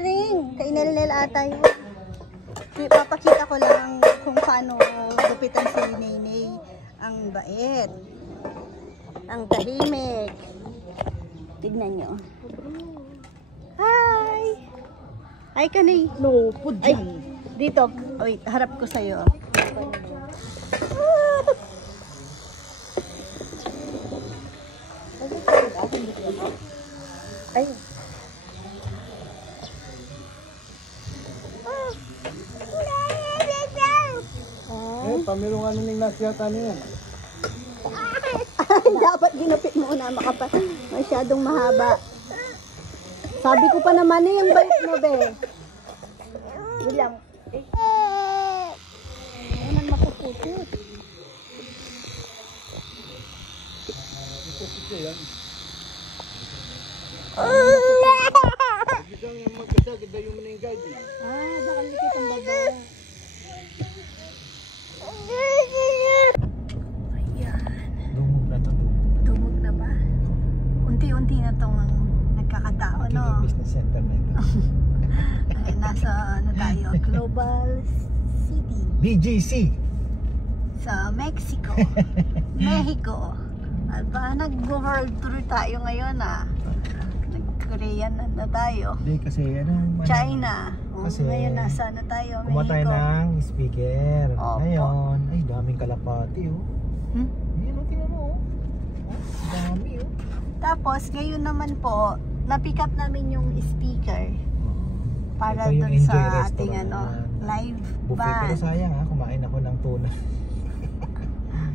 ring. Kay Nel ata yun. Papakita ko lang kung paano gupitan si Nenay. Ang bait. Ang tahimik. Tignan nyo. Hi! Hi ka ni. No, put Ay, dito. Wait, harap ko sa'yo. Ay. Pamirong ano ning nasyata niya. Dapat ginapit mo na masyadong mahaba. Sabi ko pa naman yung bait mo, be. William. Ayun ang makaputut. Bakal likit ang baba. Dumog na to. Dumog na ba? Unti-unti na itong nagkakatao, no? Business center na ito. Ay, nasa ano tayo, Global City. BGC. Sa Mexico. Mexico. At ba, nag-world tour tayo ngayon, Nag-Korean na tayo. Hindi kasi ano. China. Kasi ngayon nasa na tayo, Mexico. Kumatay ng speaker. Opo. Ngayon, ay daming kalapati oh. Ayan oh, tingnan mo oh. Dami oh. Tapos, ngayon naman po, na-pick up namin yung speaker para Ito yung dun Enjoy sa Restaurant. ating live Buffet. Pero band. sayang kumain ako ng tuna.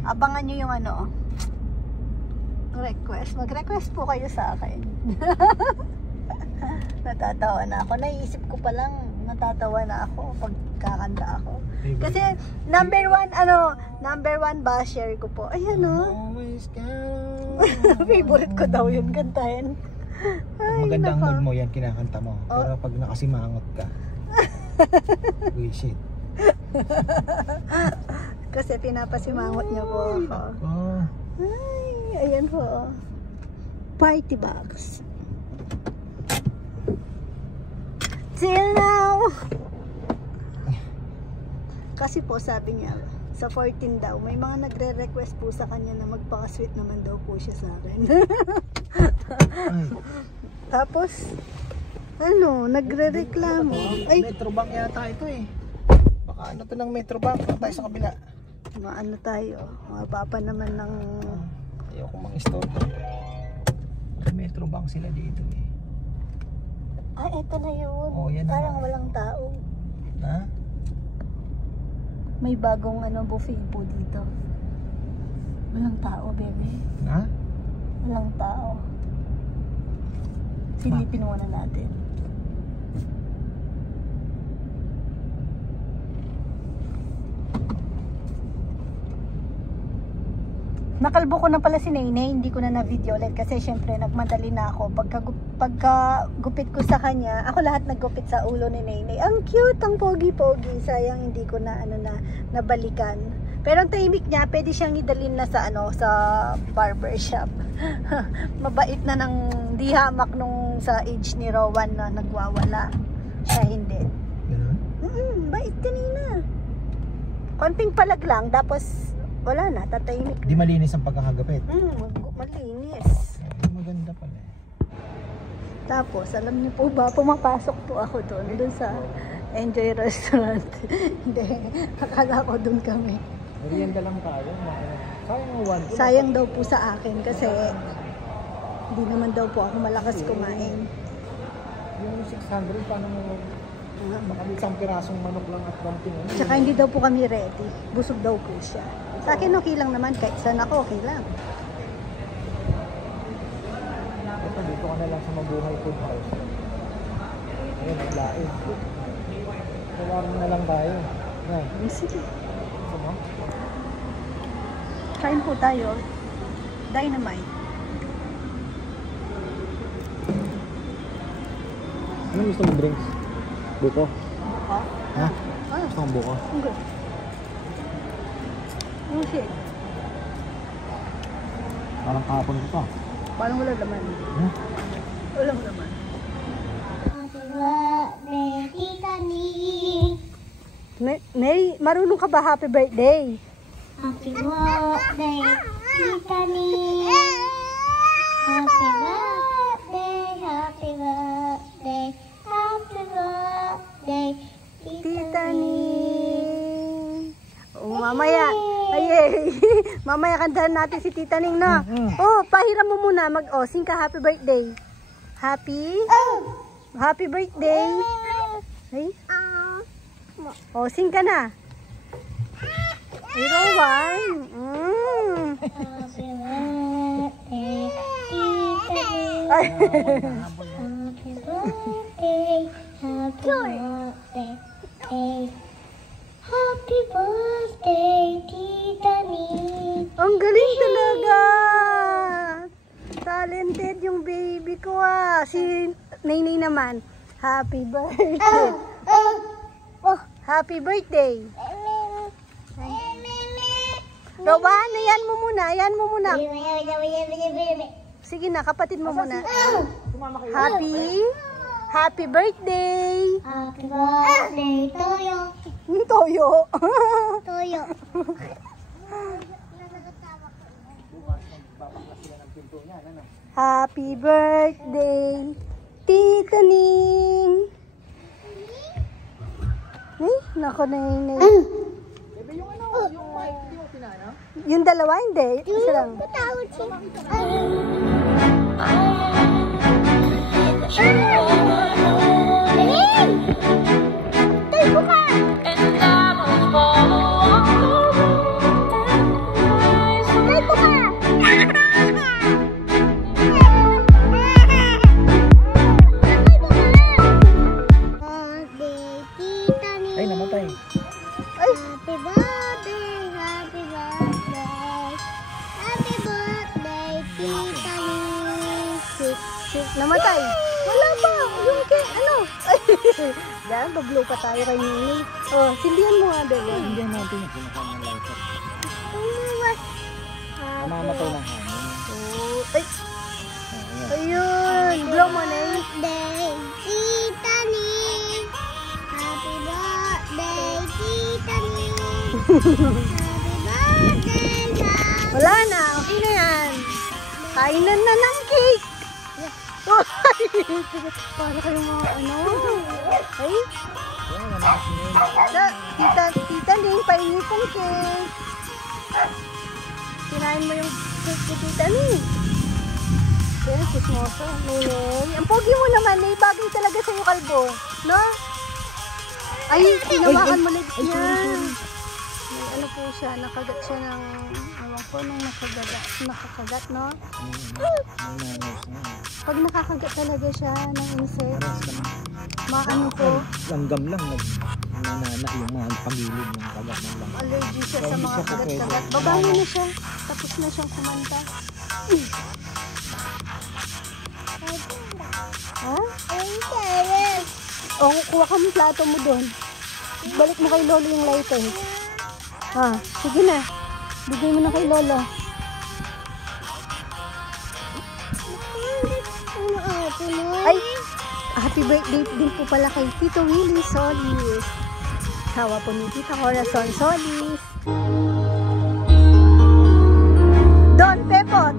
Abangan nyo yung request. Mag-request po kayo sa akin. Natatawa na ako. Naisip ko pa lang, natatawa na ako pag kakanta ako. Kasi number one basher ko po. Ayan Always count. Favorite ko daw yun kantahin. Pag magandang mood mo yan kinakanta mo. Pero pag nakasimangot ka. Shit. Kasi pinapasimangot niya po ako. Oh. Ay, ayan po. Party box. Till now. Kasi po sabi niya, sa 14 daw, may mga nagre-request po sa kanya na magpaka-sweet naman daw po siya sa akin. Tapos, nagre-reklamo. Ay, Metrobank yata ito eh. Baka ano to ng Metrobank. Baka tayo sa kabila. maano tayo. Mapapa naman ng... Ayoko mang-store. Metrobank sila dito eh. Eto na yun. Oh, yan na. Parang walang tao. Ha? May bagong buffet po dito. Walang tao, bebe. Ha? Walang tao. Silipin muna natin. Nakalbo ko na pala si Nenay, hindi ko na na-video ulit kasi syempre nagmadali na ako. Pagka gupit ko sa kanya, ako lahat naggupit sa ulo ni Nenay. Ang cute, ang pogi-pogi. Sayang hindi ko na nabalikan. Pero ang tahimik niya, pwede siyang idalhin na sa sa barber shop. Mabait na ng di hamak nung sa age ni Rowan na nagwawala. Siya hindi. Bait kanina. Konting palag lang, tapos wala na, tatahimik. Di malinis ang pagkakagapit. Malinis. Maganda pala eh. Tapos, alam niyo po ba, pumapasok po ako doon sa Enjoy Restaurant. Hindi, akala ko doon kami. Merienda lang tayo. Sayang one. Sayang daw po sa akin kasi hindi naman daw po ako malakas kumain. Yung 600, paano mo? Baka isang pirasong manok lang at banting. Tsaka hindi daw po kami ready. Busog daw po siya. Sa akin okay lang naman, kahit saan ako okay lang. Ito, dito ka na lang sa Mabuhay Food House. Ayun, ang lain. Tawarin na lang tayo. Yan. Sige. Gusto mo? Kain po tayo. Dynamite. Anong gusto mong drinks? Buko? Buko? Ha? Gusto mong buko? Good. Oh shit. Parang kahapon ko pa. Parang wala laman. Hmm? Walang laman. Nay, marunong ka ba happy birthday? Happy birthday, Tita Ning. Happy birthday, happy birthday, happy birthday, Tita Ning. Oh, mamaya. Ay, mamaya kantahan natin si Tita Ning, no? Oh, pahiram mo muna. Sing ka happy birthday. Happy birthday. Ay. Oh, sing ka na. Ay, Rowan. happy birthday, Tita Ning. Ay. Happy birthday, happy birthday, happy birthday, Tita Ning. Ang galing talaga. Talented yung baby ko ah. Si Nainay naman. Happy birthday. Oh, happy birthday. Rowan, ayan mo muna. Ayan mo muna. Sige na, kapatid mo muna. Happy birthday. Happy birthday, Toyo. Toyo. Toyo. Happy birthday, Tita Ning. Ay, nako Nainay. Bebe, yung yung mic, yung pinana? Yung dalawa, hindi. Isa lang. Patawad siya. Tayo ka! Tayo ka! Birthday, Tita Ning. Ay, namatay. Happy birthday, happy birthday, happy birthday, Tita Ning. Namatay. Wala pa. Yung ano? Yan, bablow pa tayo kay Nini. Oh, sindihan mo nga, Bebe. Hindi natin yung pinaka ng lighter. Umuwas. Namamatay ng hangin. Oh, ay, Ayan. ayun. Blow mo na yun. Birthday, Tita Ning. Happy birthday, Tita Ning. Happy birthday, Wala na. Okay na yan. Kainan na ng cake. Para kayong mga ano. Ay, Ayan, naman tita Ning, paingi pong cake. Kinain mo yung cake ni Tita Ning. Ayan, kismoso. Nene. Ang pogi mo naman, eh. Bagay talaga sa'yo, kalbo. No? Ay, tinawakan mo lang yan. May ano po siya, nakagat siya ng, ewan ko, nung nakakagat, no? Pag nakakagat talaga siya ng insect, maano po, Langgam lang, nanana yung mga pagilid ng kagat ng langgam. allergy siya sa mga kagat-kagat. Babae na siya, tapos na siyang kumanta. Ha? O, kuha ka mo plato mo doon. Balik mo kay Lolo yung lighter. Ha, sige na. Bigay mo na kay Lolo. Ay, happy birthday din po pala kay Tito Willie Solis. Hawa po ni Tita Corazon Solis. Don Pepot.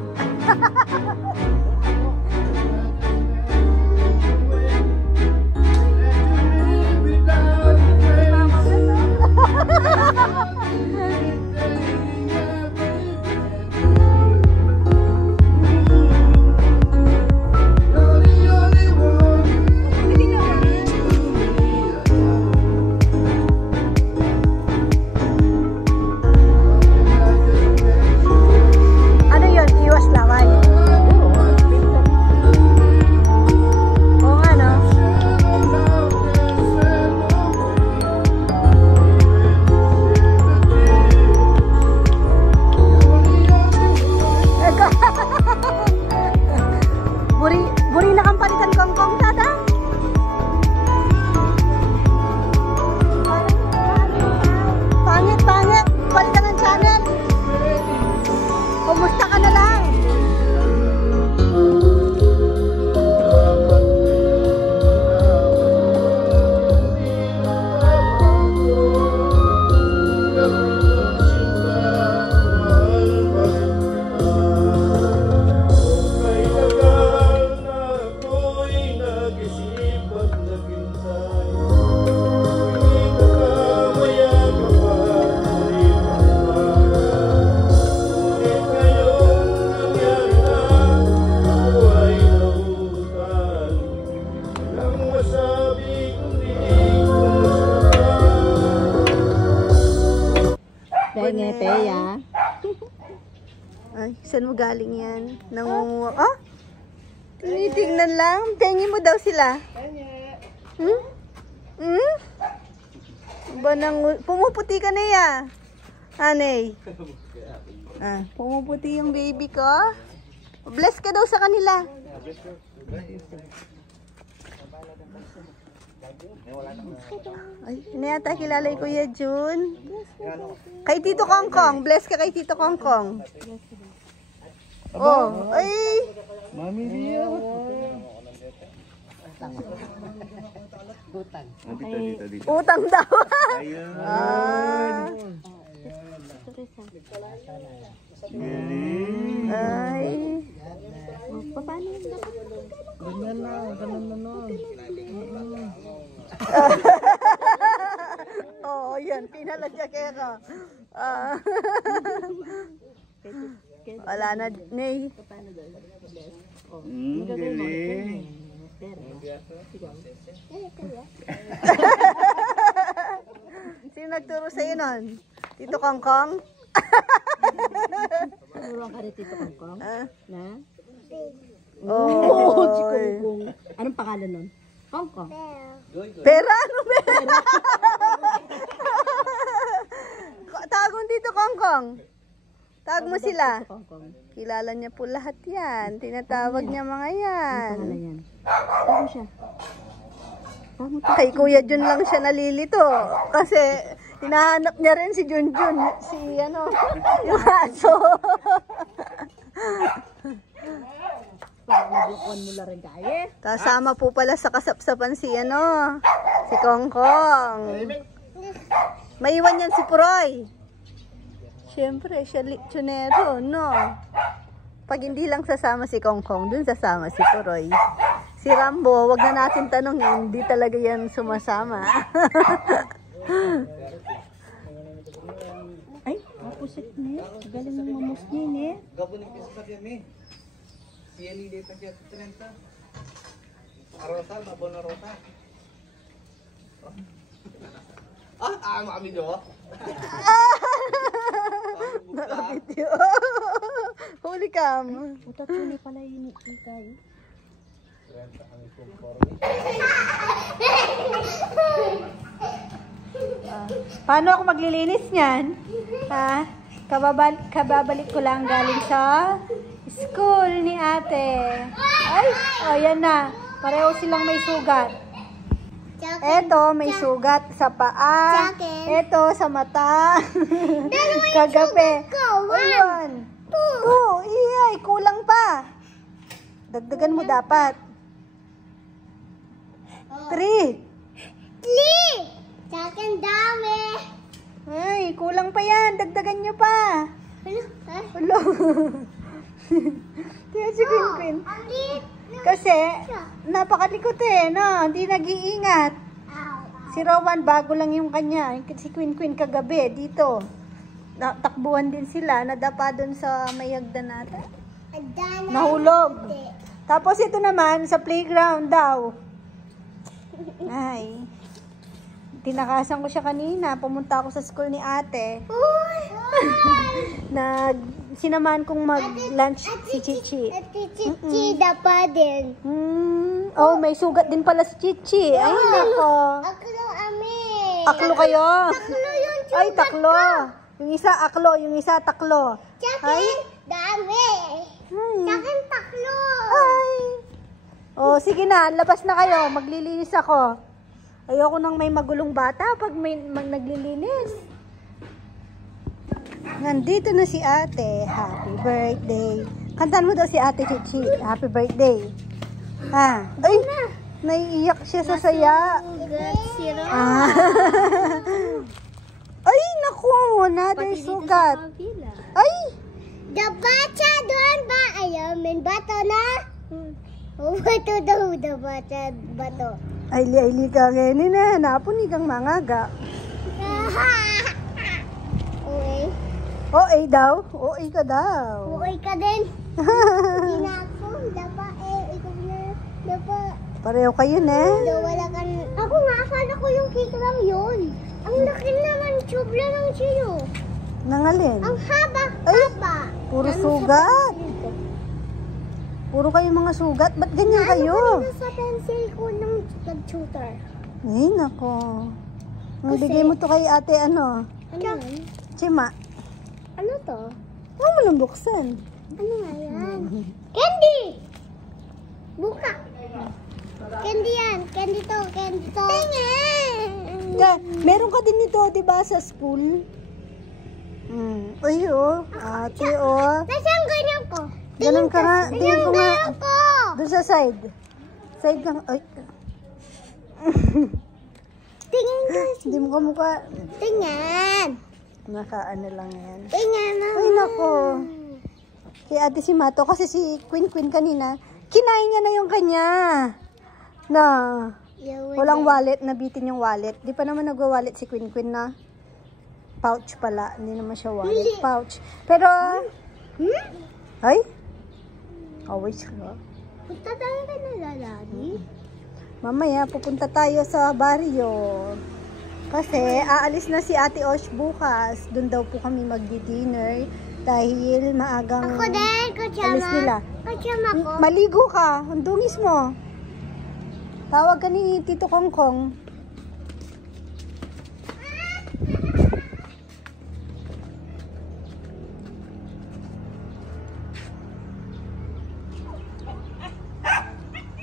Nete, ya. Ay, saan mo galing yan? Nangunguha. Ah? Tinitingnan lang. Pengi mo daw sila. Hmm? Hmm? Ba pumuputi ka na ya? Anay. Ah, pumuputi yung baby ko. Bless ka daw sa kanila. Ay, hindi yata kilala yung Kuya Jun. Kay Tito Kongkong. Bless ka kay Tito Kongkong. Oh, ay. Mami dia. Utang daw. Ayun. Ah. Ay. Ganyan na, ganun na nun. Oo, yan. Pinaladya kaya ka. Ah. Wala na, Nay. Galing. Sino nagturo sa'yo nun? Tito Kongkong? Turuan ka rin Tito Kongkong? Ah. Na? Oh, Si Kongkong. Anong pangalan nun? Kongkong. Pera? Ano pera? Tawag mo Tito Kongkong. Tawag mo sila. Tito Kongkong. Kilala niya po lahat yan. Tinatawag niya mga yan. Pangalan yan. Tama siya. Tama to. Kay Kuya Jun lang siya nalilito. Kasi hinahanap niya rin si Junjun. Si ano, yung aso. Pagkabukuan mo lang rin kaya. Kasama po pala sa kasapsapan si ano, si Kongkong. Maiwan yan si Puroy. Siyempre, siya lechonero, no? Pag hindi lang sasama si Kongkong, dun sasama si Puroy. Si Rambo, wag na natin tanongin, hindi talaga yan sumasama. Ay, kapusit niya. Galing ng mamos niya, eh. Gabon yung pisa sa kami. Siya ni data siya 30. Arosa, babon na rosa. Kami do. Nakabityo. Huli cam. Utat tuloy pala yun ikay. Paano ako maglilinis niyan? Ha? Kababalik ko lang galing sa school ni ate. Ay, oh yan na. Pareho silang may sugat. Eto, may sugat sa paa. Eto, sa mata. Kagabi. Ayun. 2. Iyay, kulang pa. Dagdagan mo dapat. 3. Sa akin dami. Ay, kulang pa yan. Dagdagan nyo pa. Ano? Hello. Kaya si Queen. Ang liit. Kasi, napakalikot eh, no? Hindi nag-iingat. Si Rowan, bago lang yung kanya. Si Queen kagabi, dito. Takbuhan din sila. Nadapa dun sa may hagdan natin. Nahulog. Tapos ito naman, sa playground daw. Ay. Tinakasan ko siya kanina. Pumunta ako sa school ni ate. Sinamahan kong mag-lunch si Chichi. Chichi dapa din. Oh, may sugat din pala si Chichi. Ay, nako. Aklo ami. Aklo kayo? Taklo yung Ay, taklo. Yung isa aklo, yung isa taklo. Ay. Sakin, dami. Ay. Sakin, taklo. Ay. Oh, sige na. Labas na kayo. Maglilinis ako. Ayoko nang may magulong bata pag may naglilinis. Nandito na si ate. Happy birthday. Kantan mo daw si ate Chichi. Happy birthday. Ah. Ay, naiiyak siya sa saya. Ah. Ay, naku. Another sugat. Ay. The bata doon ba? Ayaw, bato na? Bato daw, the bata, bato. Ay, ka ngayon na. Napon kang mangaga. Okay. OA daw? OA ka daw. Okay ka din. Hindi na ako. Dapa ikaw na. Dapa. Pareho kayo na. Wala ka na. Ako nga, akala ko yung cake lang yun. Ang laki naman, sobra lang siyo. Nangalin? Ang haba. Ay, Haba. puro sugat. Puro kayo mga sugat. Ba't ganyan kayo? Ano sa pencil ko ng nag-tutor? Ay, nako. Bigay mo to kay ate, ano? Ano yan? Chima. Ano to? Huwag mo lang buksan. Ano nga yan? Candy! Buka. Candy yan. Candy to. Candy to. Tingin! Meron ka din nito, di ba, sa school? Ay, oh. Ate, oh. Nasaan ganyan ko? Ganun ka nga. Tingin ko nga. Ganyan ko! Doon sa side. Side ka. Ay. Tingin ko. Hindi mo kamukha. Tingin! Nakaano lang yan. Tingin na. Ay, nako. Kay ate si Mato, kasi si Queen kanina, kinain niya na yung kanya. Na, walang wallet, nabitin yung wallet. Di pa naman nagwa-wallet si Queen na. Pouch pala, hindi naman siya wallet. Pouch. Pero, ay? Always ka. Punta tayo ka na lalari. Mamaya, pupunta tayo sa barrio. Kasi, aalis na si Ate Osh bukas. Doon daw po kami magdi-dinner. Dahil maagang Ako din, alis nila. Kutsama ko. Maligo ka. Ang dungis mo. Tawag ka ni Tito Kongkong.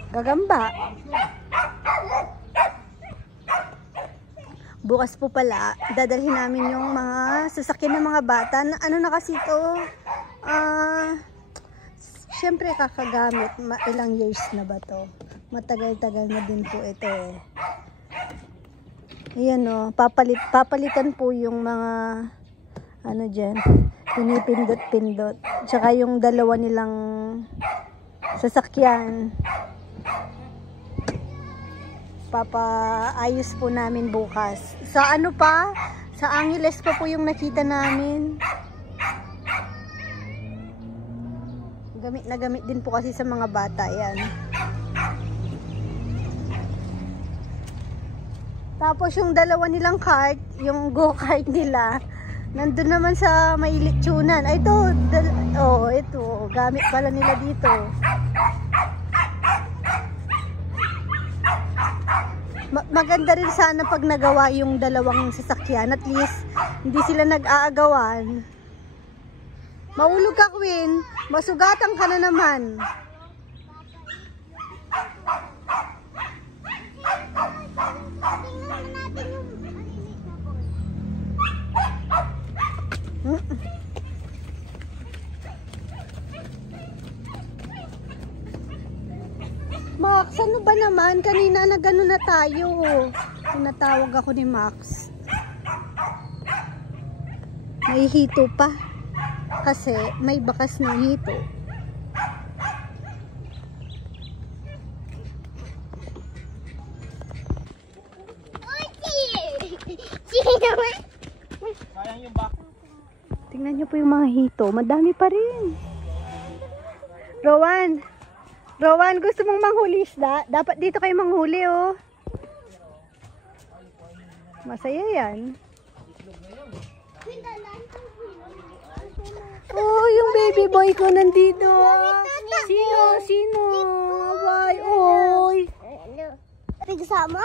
Gagamba. Bukas po pala, dadalhin namin yung mga sasakyan ng mga bata. Ano na kasi ito? Siyempre kakagamit. Ilang years na ba to? Matagal-tagal na din po ito eh. Ayan o, papalitan po yung mga ano dyan, pinipindot-pindot. Tsaka yung dalawa nilang sasakyan. Papaayos po namin bukas. Sa ano pa? Sa Angeles pa po yung nakita namin. Gamit na gamit din po kasi sa mga bata yan. Tapos yung dalawa nilang kart, yung go-kart nila, nandun naman sa may litsunan. Ay, ito, ito, gamit pala nila dito. Maganda rin sana pag nagawa yung dalawang sasakyan. At least, hindi sila nag-aagawan. Mahulog ka, Queen. Masugatan ka na naman. Max, ano ba naman? Kanina nagano na tayo. Tinatawag ako ni Max. May hito pa. Kasi may bakas ng hito. Tingnan nyo po yung mga hito. Madami pa rin. Rowan, gusto mong manghuli isda? Dapat dito kayo manghuli, oh. Masaya yan. Oh, yung baby boy ko nandito. Sino? Abay, oy. Pigsama?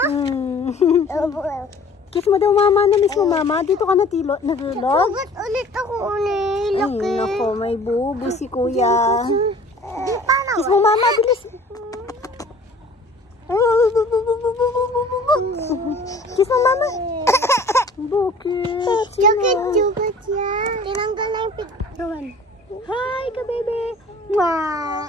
Kiss mo daw mama, na-miss mo mama. Dito ka natulog. Sugat ulit ako ulit. Ay, nako, may bubo si kuya. Di pa na. Kiss mo mama, bilis. Kiss mo mama. Bukit. Sugat siya. Tinanggal na yung Rowan. Hi ka, baby. Mwah.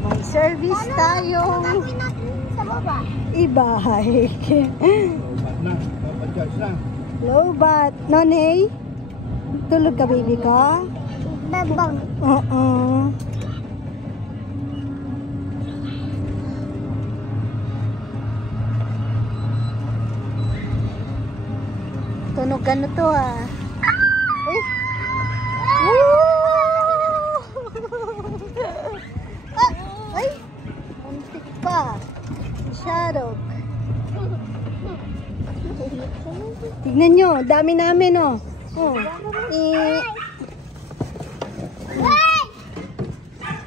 May service tayo. Tapin natin sa baba. I-bike. Low bat. Nonay? Tulog ka, baby ka? Babang. Oo. Tunog ano to ah. Uy. Ay. Antik pa. Shadow. Tignan nyo, dami namin, oh. Oh. Ay!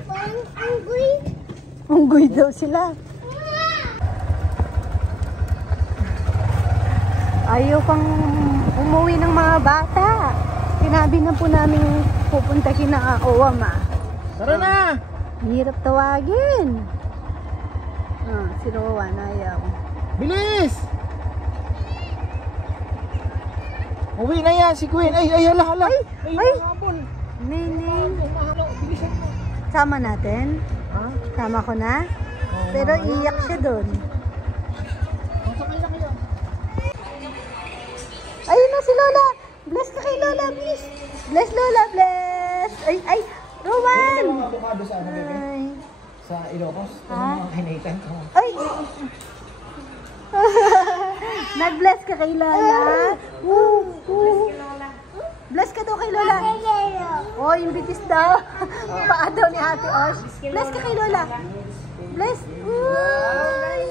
Parang unggoy. Unggoy daw sila. Ayaw pang umuwi ng mga bata. Sinabi na po namin pupunta kina Owam, ah. Tara na! Hirap tawagin. Si Rowan, ayaw. Bilis! Uwi na yan si Queen. Ay, hala. Ay! Hapon. Nene. Bilisan mo. Sama natin? Ha? Sama ko na? Oo, Pero mamaya. iyak siya doon. Masakay na kayo. Ayun na si Lola! Bless ka kay Lola, please! Bless Lola, bless! Ay! Rowan! Ano mga avocado sa ano, bebe? Ay! Sa Ilocos? Ano Ha? mga kinaitan? Ay! Nag-bless ka kay Lola? Bless ka daw kay Lola. Oh, yung bitis daw. Paa daw ni Ate Osh. Bless ka kay Lola. Bless. Uy!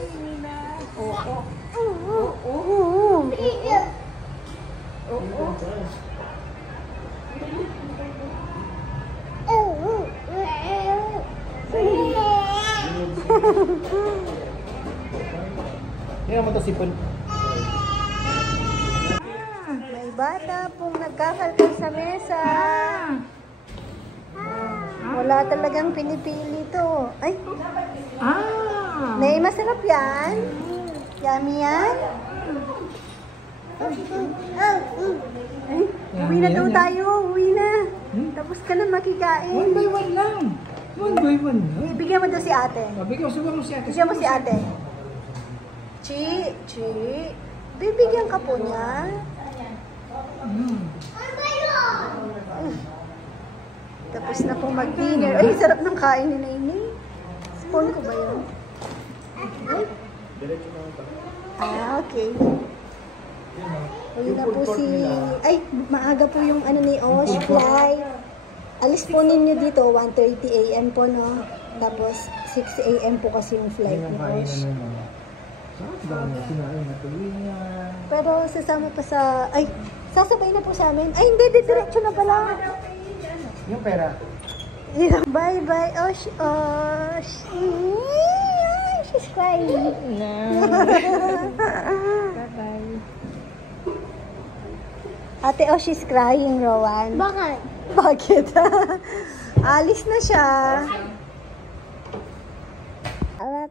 Tingnan mo to sipon. May bata pong nagkakalkal sa mesa. Wala talagang pinipili to. Ay! Nay, masarap yan? Yummy yan? Ay, uwi na daw tayo. Uwi na. Tapos ka na makikain. 1 by 1 lang. 1 by 1 lang. Bigyan mo daw si ate. Bigyan mo si ate. Bigyan mo si ate. Chi. Bibigyan ka po niya. Tapos na pong mag-dinner. Ay, sarap ng kain ni Naini. Spoon ko ba yun? Okay. Uwi na po si... Ay, maaga po yung ano ni Osh, flight. Alis po ninyo dito, 1:30 AM po, no? Tapos, 6 AM po kasi yung flight ni Osh. Pero sasama pa sa... Ay, sasabay na po sa amin. Ay, hindi, diretso na pala. Yung pera. Bye-bye, Osh. She's crying. Bye-bye. Ate Osh is crying, Rowan. Bakit? Bakit? Alis na siya. Awa.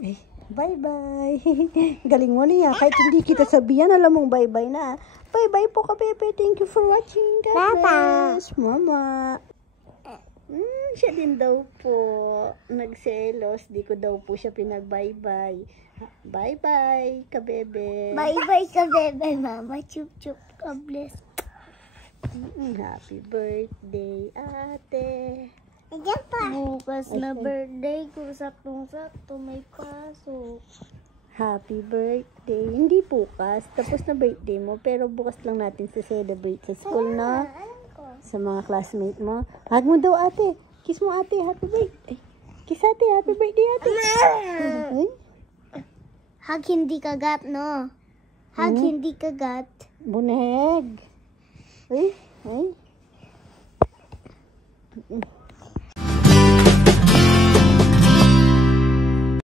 Eh, bye-bye. Galing mo niya. Kahit hindi kita sabihan, alam mong bye-bye na. Bye-bye po ka, Pepe. Thank you for watching. God bless. Mama. Siya din daw po nagselos. Di ko daw po siya pinag-bye-bye. Bye-bye, kabebe. Bye-bye ka, bebe, mama. Chup-chup. God bless. Happy birthday, ate. Ayan pa. Bukas na birthday ko. Saktong-sakto may pasok. Happy birthday. Hindi bukas. Tapos na birthday mo. Pero bukas lang natin celebrate sa school, na Alam ko. sa mga classmate mo. Hug mo daw, ate. Kiss mo, ate. Happy birthday. Kiss, ate. Happy birthday, ate. Ay, Hug hindi kagat, no? Hug hindi kagat. buneg. Ay.